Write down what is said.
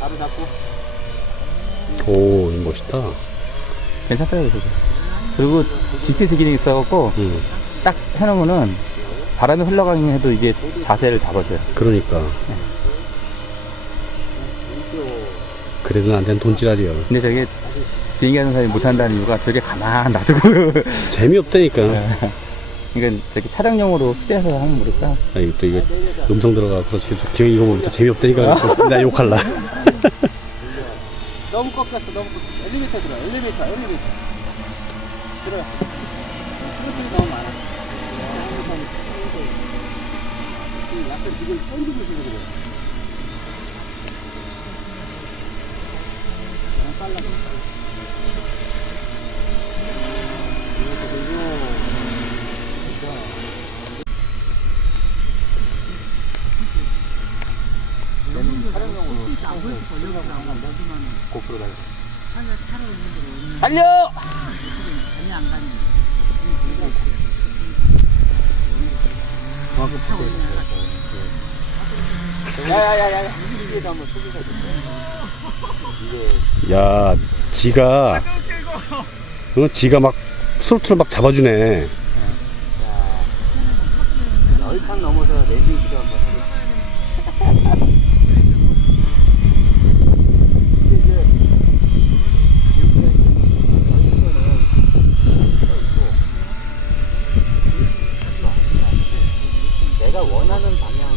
바로 오, 이 멋있다. 괜찮더라고요, 그게. 그리고 GPS 기능이 있어갖고, 음. 딱 해놓으면은 바람이 흘러가긴 해도 이게 자세를 잡아줘요. 그러니까. 네. 그래도 나한테는 돈지랄이야. 근데 저게 비행기 하는 사람이 못한다는 이유가 저게 가만 놔두고. 재미없다니까. 그러니까 저기 촬영용으로 떼서 하면 모를까? 아니, 또 이거 음성 들어가. 그렇지. 저 기왕 이거 보면 또 재미없다니까. 또 나 욕할라. 너무 꺾였어, 너무 꺾였어. 엘리베이터 들어, 엘리베이터, 엘리베이터. 들어. 스트레스 너무 많아. 약간 지금 던지고 있어서 그래. 빨라. 고프로 달려. 달려! 야, 지가. 어, 지가 막 스로틀을 막 잡아주네. 열탕 넘어서 랜딩 기도 한번. 내가 원하는 방향